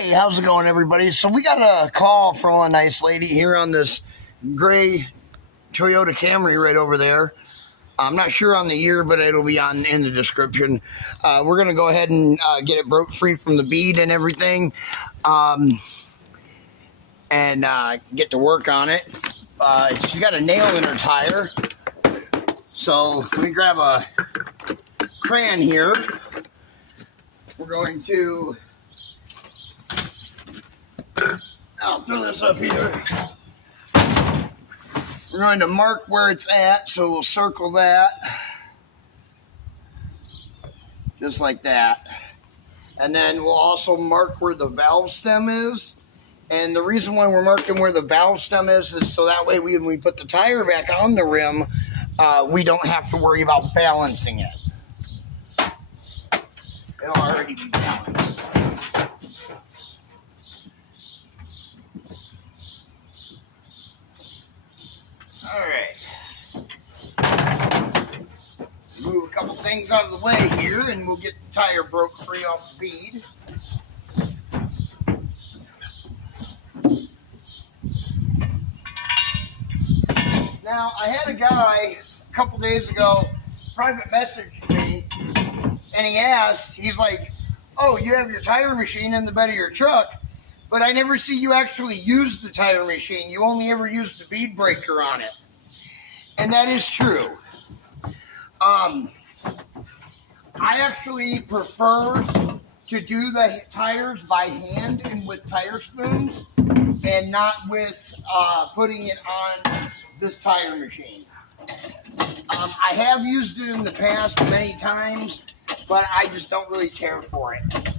Hey, how's it going, everybody? So we got a call from a nice lady here on this gray Toyota Camry right over there. I'm not sure on the year, but it'll be on in the description. We're gonna go ahead and get it broke free from the bead and everything, and get to work on it. She's got a nail in her tire, so let me grab a crayon here. We're going to. I'll throw this up here. We're going to mark where it's at, so we'll circle that. Just like that. And then we'll also mark where the valve stem is. And the reason why we're marking where the valve stem is so that way when we put the tire back on the rim, we don't have to worry about balancing it. It'll already be balanced. All right. Move a couple things out of the way here, and we'll get the tire broke free off the bead. Now, I had a guy a couple days ago private message me, and he asked, he's like, "Oh, you have your tire machine in the bed of your truck, but I never see you actually use the tire machine. You only ever use the bead breaker on it." And that is true. I actually prefer to do the tires by hand and with tire spoons and not with putting it on this tire machine. I have used it in the past many times, but I just don't really care for it.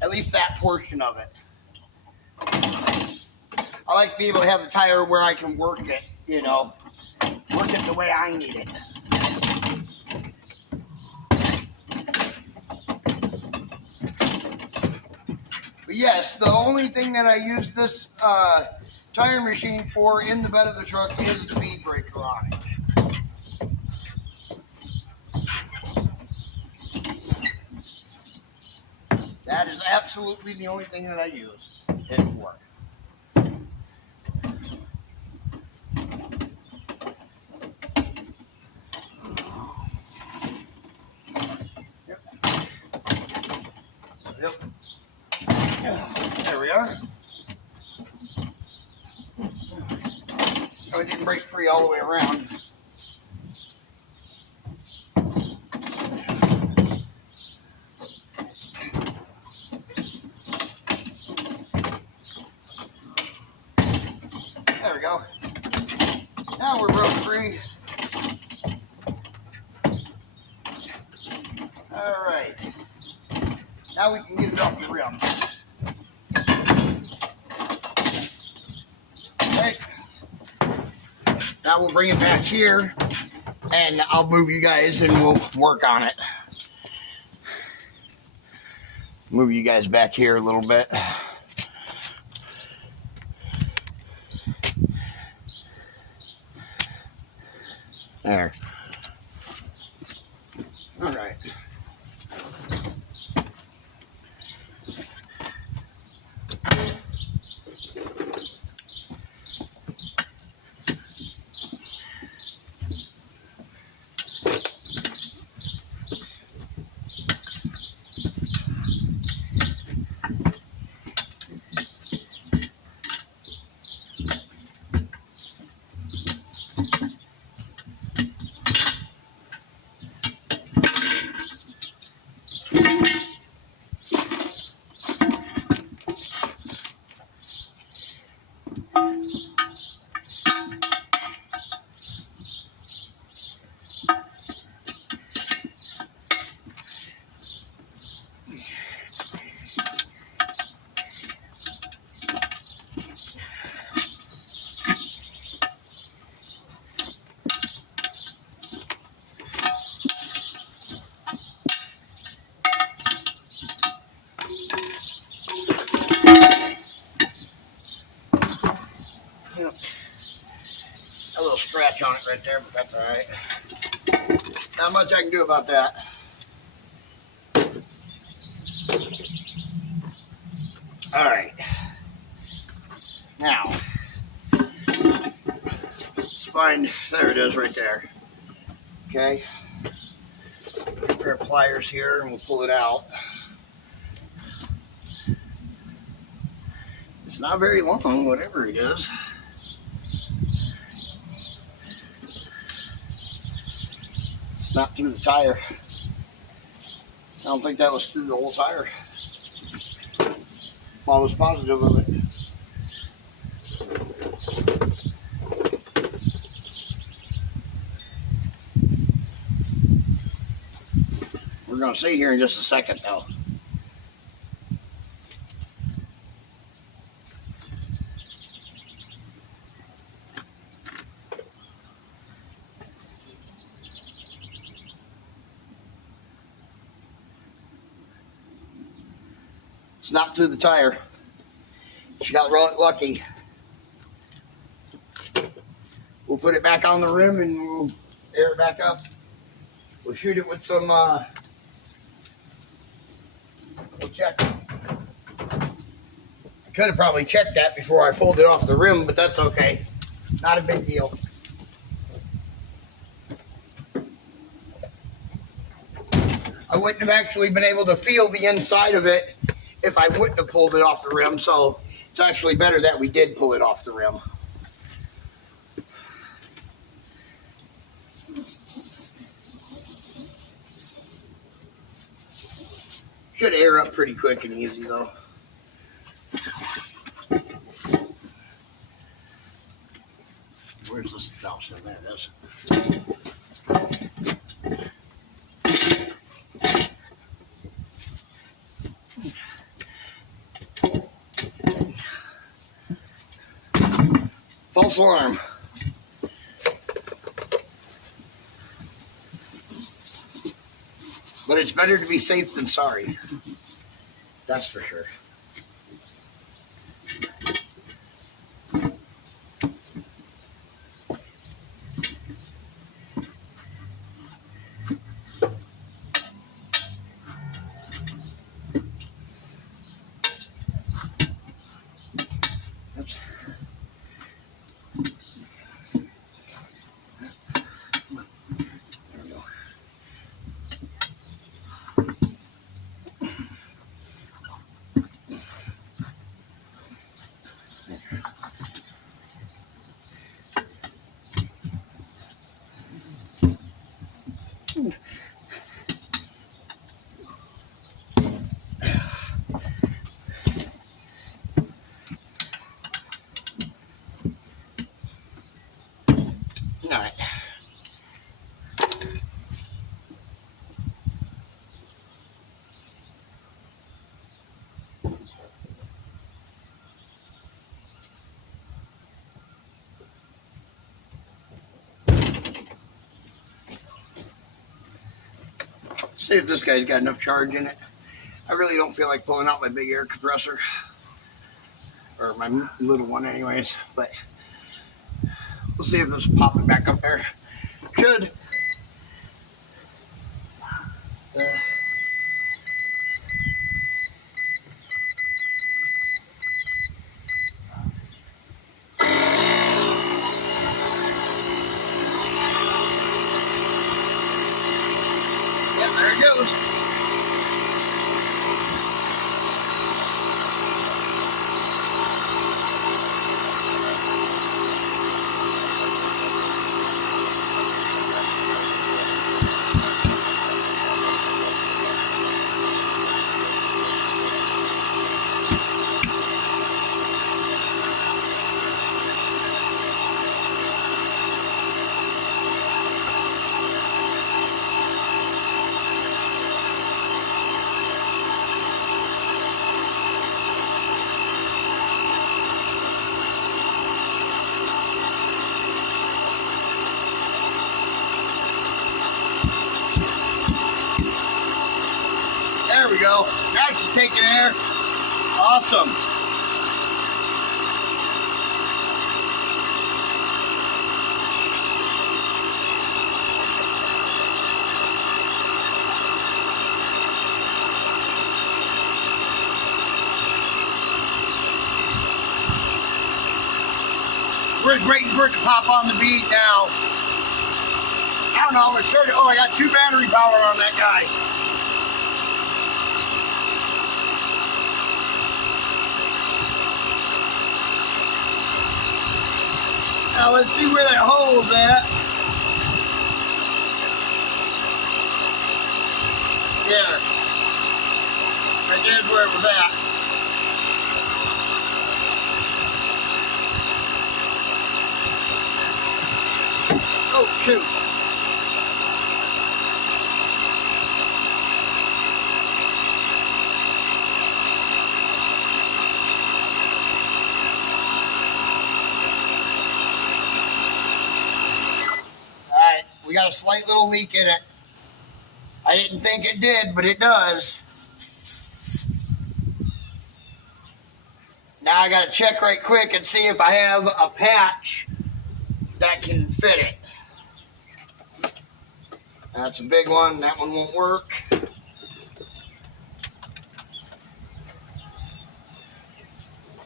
At least that portion of it. I like to be able to have the tire where I can work it, you know. Work it the way I need it. But yes, the only thing that I use this tire machine for in the bed of the truck is the bead breaker on it. That is absolutely the only thing that I use it for. Yep. There we are. Oh, it didn't break free all the way around. There we go. Now we're broke free. All right. Now we can get it off the rim. Okay. Now we'll bring it back here, and I'll move you guys, and we'll work on it. Move you guys back here a little bit. There. All right. A little scratch on it right there, but that's all right. Not much I can do about that. All right. Now, let's find, there it is right there. Okay. A pair of pliers here and we'll pull it out. It's not very long, whatever it is. It's not through the tire. I don't think that was through the whole tire. Well, I was positive of it. We're going to see here in just a second, though. It's not through the tire. She got lucky. We'll put it back on the rim and we'll air it back up. We'll shoot it with some, we'll check. I could have probably checked that before I pulled it off the rim, but that's okay. Not a big deal. I wouldn't have actually been able to feel the inside of it if I wouldn't have pulled it off the rim, so it's actually better that we did pull it off the rim. Should air up pretty quick and easy though. Where's the stuff? There it is. False alarm. But it's better to be safe than sorry. That's for sure. All right. See if this guy's got enough charge in it. I really don't feel like pulling out my big air compressor, or my little one anyways, but we'll see if this will pop it back up there. Should. Yeah, there it goes. There we go. Now she's taking air. Awesome. We're waiting for it to pop on the bead now. I don't know, it's started. Oh, I got 2 battery power on that guy. Now let's see where that hole's at. Yeah. Right there's where it was at. Oh, shoot. Alright, we got a slight little leak in it. I didn't think it did, but it does. Now I gotta check right quick and see if I have a patch that can fit it. That's a big one. That one won't work.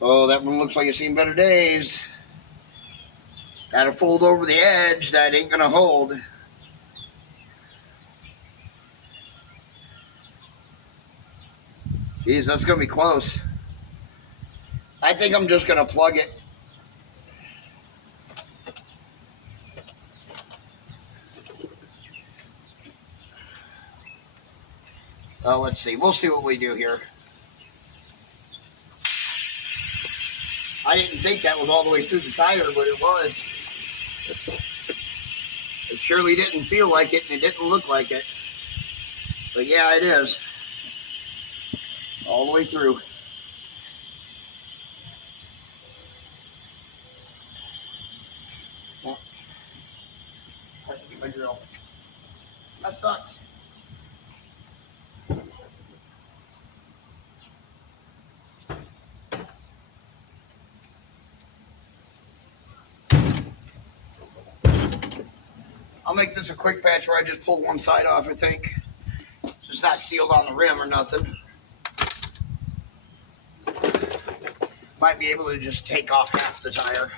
Oh, that one looks like it's seen better days. Gotta fold over the edge. That ain't gonna hold. Geez, that's gonna be close. I think I'm just gonna plug it. Let's see. We'll see what we do here. I didn't think that was all the way through the tire, but it was. It surely didn't feel like it, and it didn't look like it. But yeah, it is. All the way through. Yeah. I have to get my drill. That sucks. I'll make this a quick patch where I just pull one side off, I think. It's not sealed on the rim or nothing. Might be able to just take off half the tire.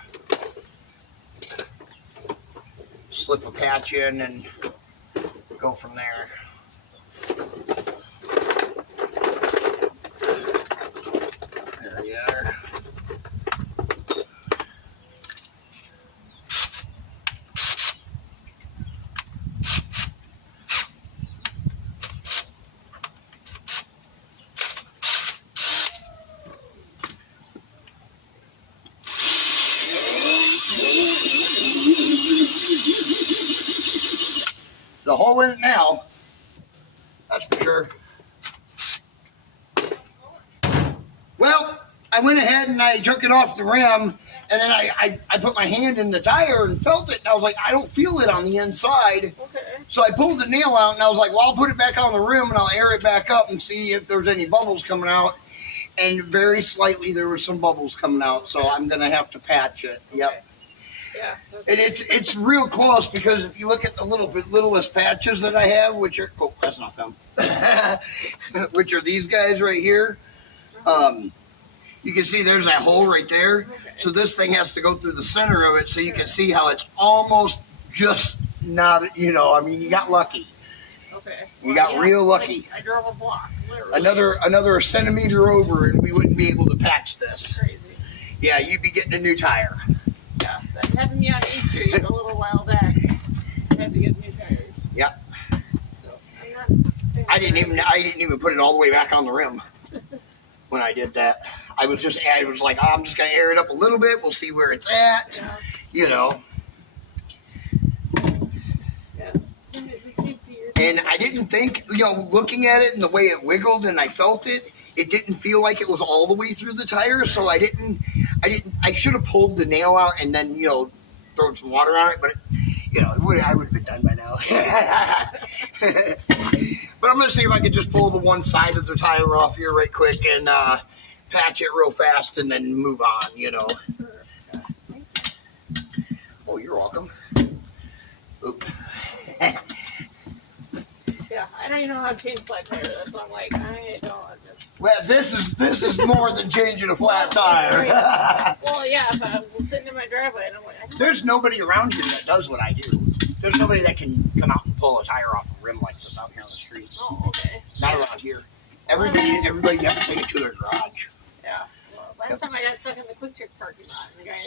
Slip a patch in and go from there. There you are. The hole in it now, that's for sure. Well, I went ahead and I took it off the rim, and then I put my hand in the tire and felt it, and I was like, I don't feel it on the inside. Okay. So I pulled the nail out, and I was like, well, I'll put it back on the rim, and I'll air it back up and see if there's any bubbles coming out. And very slightly, there were some bubbles coming out, so I'm going to have to patch it. Okay. Yep. Yeah, and it's real close, because if you look at the littlest patches that I have, which are, oh, that's not them, which are these guys right here, you can see there's that hole right there. Okay. So this thing has to go through the center of it, so you can see how it's almost just not, you know, I mean, you got lucky. Okay. You got real lucky. I drove a block, literally. Another centimeter over, and we wouldn't be able to patch this. Crazy. Yeah, you'd be getting a new tire. Yeah, that happened to me on A Street a little while back. I had to get new tires. Yep. So I didn't even put it all the way back on the rim when I did that. I was like, oh, I'm just gonna air it up a little bit. We'll see where it's at. Yeah. You know. Yes. And I didn't think, you know, looking at it and the way it wiggled and I felt it, it didn't feel like it was all the way through the tire. So I should have pulled the nail out and then, you know, thrown some water on it, but you know, I would have been done by now. But I'm going to see if I can just pull the one side of the tire off here right quick and patch it real fast and then move on, you know. Oh, you're welcome. Oop. Yeah, I don't even know how to change a flat tire. That's why I'm like, I don't. Well, this is more than changing a flat tire. Well, yeah, if I was sitting in my driveway and I'm like, There's nobody around here that does what I do. There's nobody that can come out and pull a tire off a rim like this out here on the street. oh, okay. Not around here. Everybody you have to take it to their garage. Yeah. Well, last time I got stuck in the quick trip parking lot, and the guy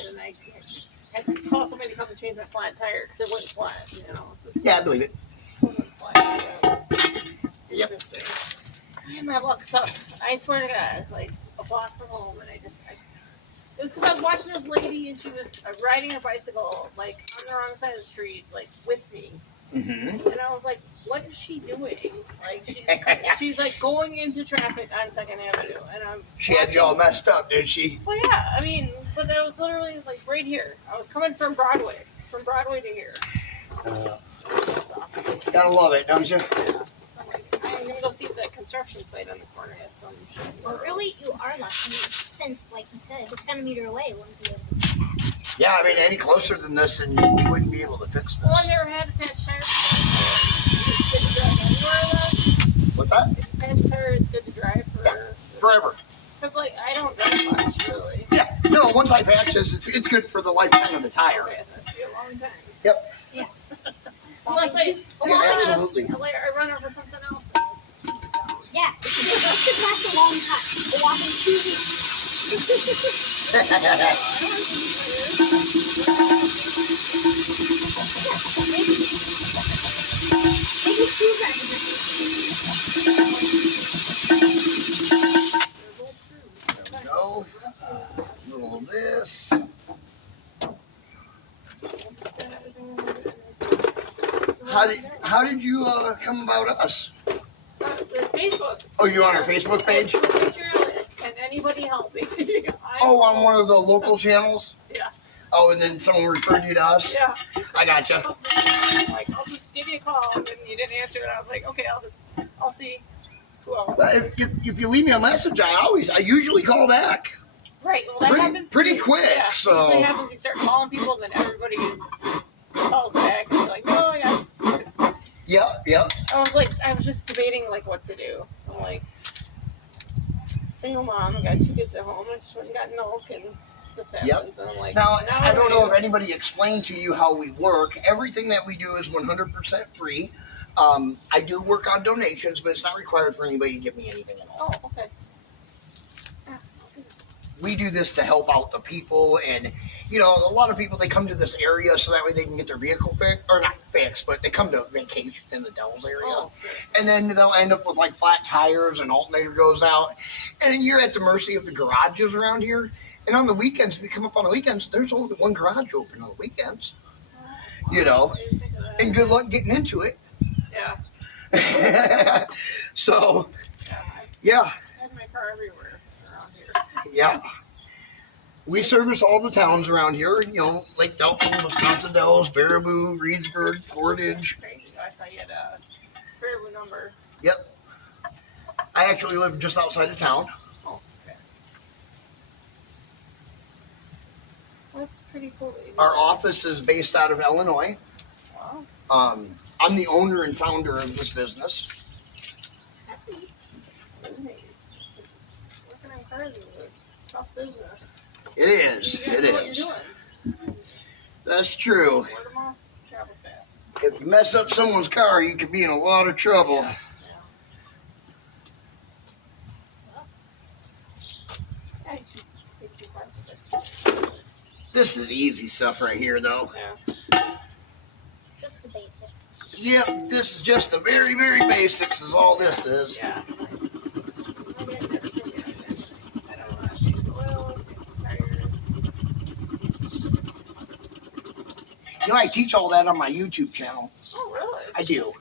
had to call somebody to come and change my flat tire because it wasn't flat, you know. Yeah, I believe it. It wasn't flat. Yep. Man, my luck sucks. I swear to God, like a block from home, and it was because I was watching this lady and she was riding her bicycle like on the wrong side of the street, like with me. Mm-hmm. And I was like, what is she doing? Like she's like going into traffic on 2nd Avenue, and She had you all messed up, did she? Well, yeah, I mean, but I was literally like right here. I was coming from Broadway to here. Gotta love it, don't you? Yeah. I'm gonna go see that construction site on the corner at some shit. Well, really, you are lucky since, like you said, a centimeter away wouldn't be able to patch. Yeah, I mean, any closer than this, and we wouldn't be able to fix this. Well, I never had a patch tire. It's good to drive anywhere, though. What's that? If you patch tire, it's good to drive Forever. Because, like, I don't drive much, really. Yeah, no, once I patch this, it's good for the lifetime of the tire. Okay, that's be a long time. Yep. Yeah. Unless Absolutely. I run over something else. Yeah, it should last a long time. A whopping 2 weeks. Maybe screwdriver. There we go. A little of this. How did you come about us? The Facebook. Oh, you on our Facebook page? Can anybody help me? Oh, on one of the local channels? Yeah. Oh, and then someone referred you to us? Yeah. I gotcha. Like, I'll just give you a call, and then you didn't answer, and I was like, okay, I'll see who else. Well, if you leave me a message, I usually call back. Right. Well, that happens pretty quick. Yeah. So Usually happens. You start calling people, and then everybody calls back, and you're like, no, I got. Yep. I was just debating like what to do. I'm like, single mom, I got 2 kids at home. I just went and got milk, and this happens. Yep. And I'm like, Now I don't know if anybody explained to you how we work. Everything that we do is 100% free. I do work on donations, but it's not required for anybody to give me anything at all. Oh, okay. We do this to help out the people, and a lot of people, they come to this area so that way they can get their vehicle fixed, or not fixed, but they come to vacation in the Dells area. Oh, and then they'll end up with like flat tires, and alternator goes out, and you're at the mercy of the garages around here. And on the weekends, if you come up on the weekends, there's only one garage open on the weekends. And good luck getting into it. Yeah. So, yeah. I had my car everywhere around here. Yeah. We service all the towns around here, Lake Delton, Wisconsin Dells, Baraboo, Reedsburg, Portage. I thought you had a Baraboo number. Yep. I actually live just outside of town. Oh, okay. That's pretty cool. Our office is based out of Illinois. Wow. I'm the owner and founder of this business. That's neat. Working on cars is a tough business. It is. You know what you're doing. That's true. Word of mouth travels fast. If you mess up someone's car, you could be in a lot of trouble. Yeah. This is easy stuff right here, though. Yeah. Just the basic. Yep, this is just the very, very basics is all this is. Yeah. I teach all that on my YouTube channel. Oh, really? I do.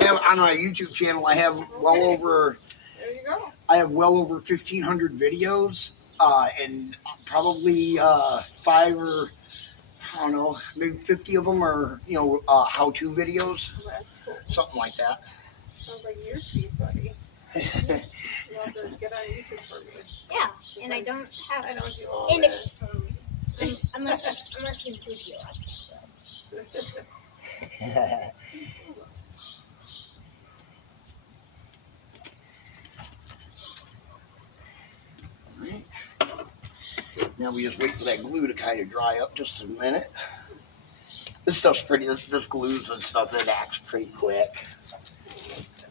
On my YouTube channel, I have well over. There you go. I have well over 1,500 videos, and probably 5 or maybe 50 of them are how-to videos, Oh, that's cool. something like that. Sounds like your speed, buddy. You have to get on YouTube for me. Yeah, and I don't have. I don't do all And that. it's free. Unless you include your options. Now we just wait for that glue to kind of dry up just a minute. This stuff's pretty, this glues and stuff, it acts pretty quick.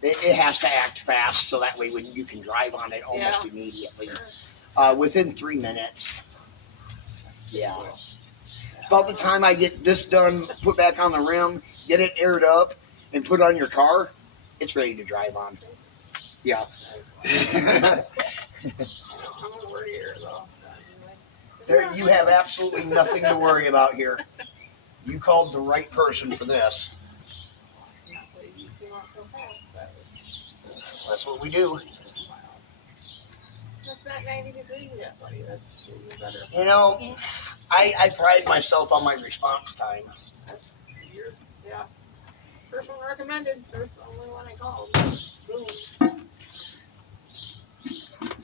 It has to act fast so that way when you can drive on it almost immediately. Within 3 minutes. Yeah. About the time I get this done, put back on the rim, get it aired up, and put on your car, it's ready to drive on. Yeah. I'm a worrier though. There, you have absolutely nothing to worry about here. You called the right person for this. That's what we do. That's not 90 degrees yet, buddy. That's better. You know, I pride myself on my response time. Yeah. First one recommended. First only one I called. Boom.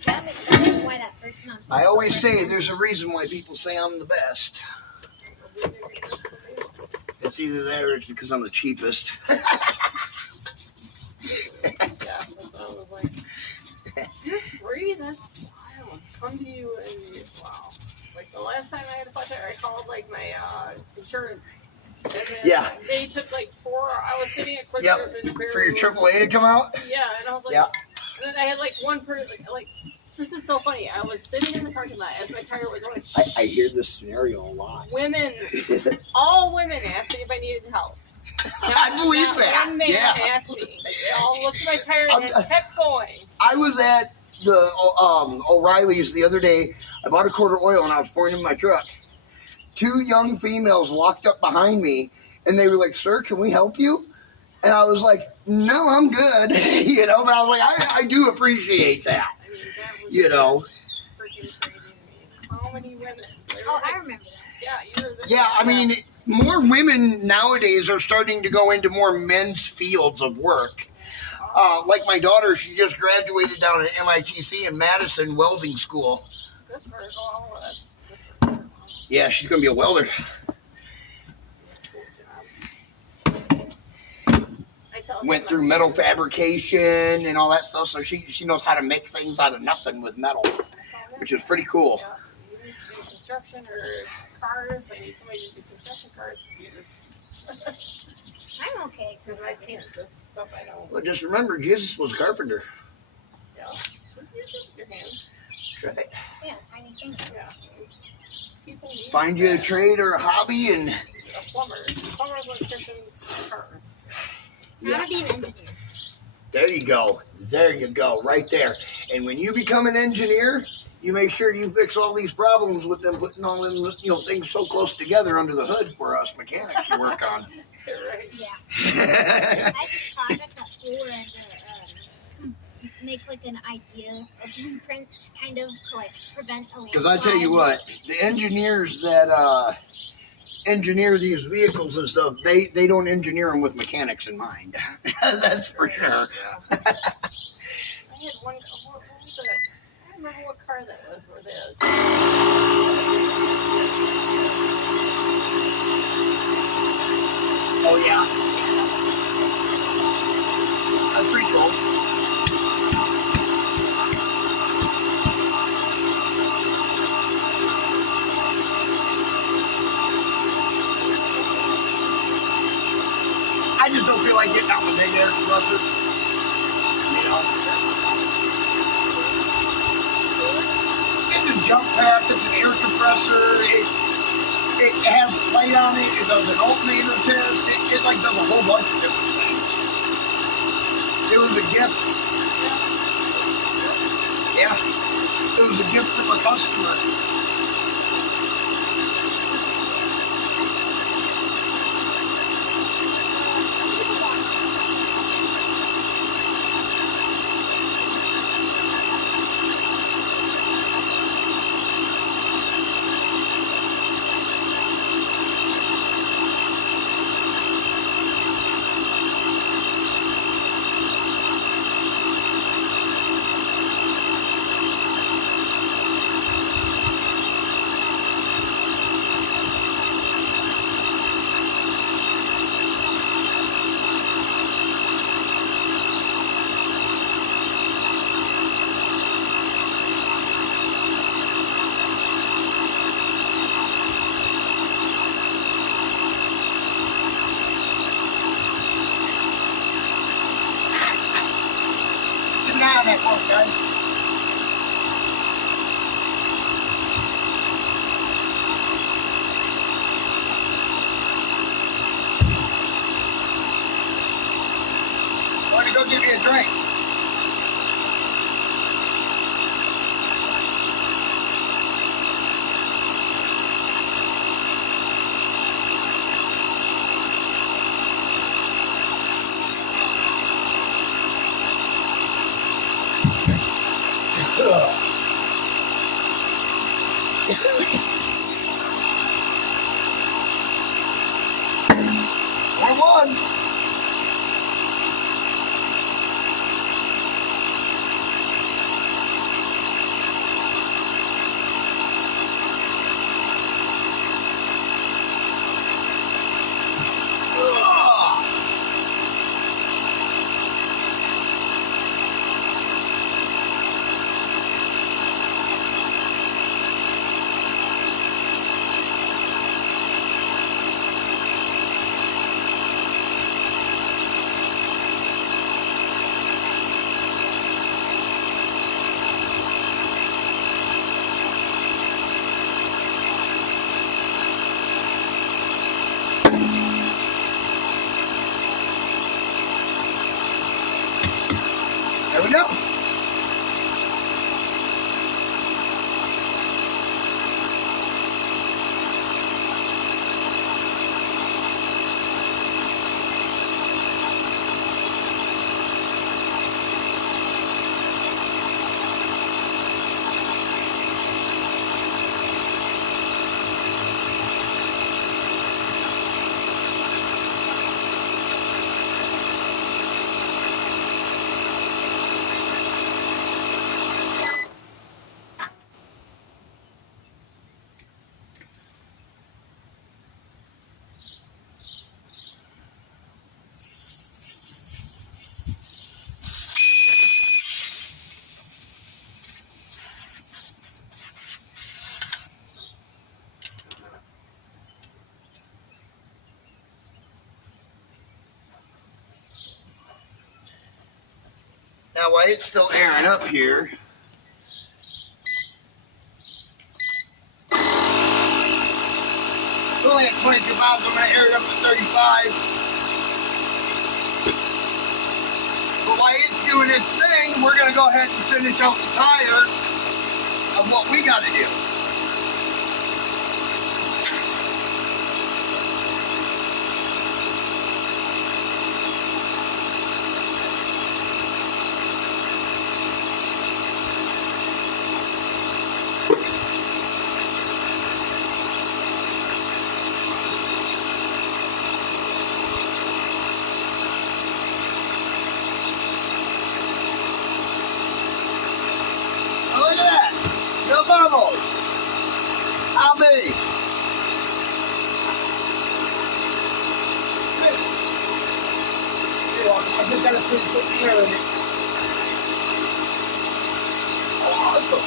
That is why that person on I always say there's a reason why people say I'm the best. It's either that or it's because I'm the cheapest. Yeah, that's what I was like. You're free. That's wild. Come to you and wow. Like the last time I had a flat tire, I called like my insurance. And then Yeah. They took like 4. I was sitting at Quick Yep. Trip in For your AAA to come out? Yeah, and I was like, Yeah. and then I had like one person like. This is so funny. I was sitting in the parking lot as my tire was on. I hear this scenario a lot. Women, all women asked me if I needed help. I believe Not that. one man Yeah. asked me. They all looked at my tire and kept going. I was at the O'Reilly's the other day. I bought a quart of oil and I was pouring in my truck. 2 young females walked up behind me and they were like, "Sir, can we help you?" And I was like, "No, I'm good." You know, but I was like, I do appreciate that. I mean, that was You know. freaking crazy to me. How many women? Oh, I remember that. Yeah, you're the Yeah, I mean, more women nowadays are starting to go into more men's fields of work. Like my daughter, she just graduated down at MITC in Madison Welding School. Good for her. Oh, that's good for her. Yeah, she's going to be a welder. Went through metal fabrication and all that stuff, so she knows how to make things out of nothing with metal, which is pretty cool. Yeah, you need to do construction or cars. I need somebody to do construction cars. I'm okay. Because I can't. That's stuff I don't. Well, just remember, Jesus was a carpenter. Yeah. Just your hand. That's right. Yeah, tiny thing. Yeah. People need Find you a that. trade or a hobby and... A plumber. Plumbers, electricians, cars. How to be an engineer. There you go. There you go. Right there. And when you become an engineer, you make sure you fix all these problems with them putting all them, things so close together under the hood for us mechanics to work on. Right. Yeah. I had this project at school where I had to make like an idea of blueprints, kind of to like prevent a landslide. Because I tell you what, the engineers that engineer these vehicles and stuff, they don't engineer them with mechanics in mind. That's for sure. I had one. What was it? I don't remember what car that was. Where they. Oh yeah. That's pretty cool. I just don't feel like getting out with big air compressors. You know. It's a jump pack, it's an air compressor, it has a plate on it, it does an alternator test, it like does a whole bunch of different things. It was a gift. Yeah. It was a gift from a customer. More one. There we go. Now, while it's still airing up here, it's only at 22 miles. I'm going to air it up to 35. But while it's doing its thing, we're going to go ahead and finish out the tire of what we got to do. Oh, look at that. No bubbles. I'll be. I just got to put the air in it. Awesome.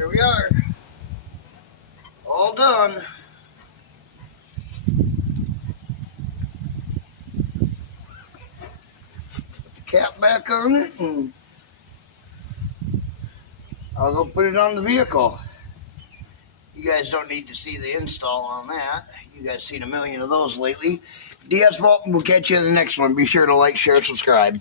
There we are. All done. cap back on it, and I'll go put it on the vehicle. You guys don't need to see the install on that. You guys seen a million of those lately. DS Vault, we'll catch you in the next one. Be sure to like, share, subscribe.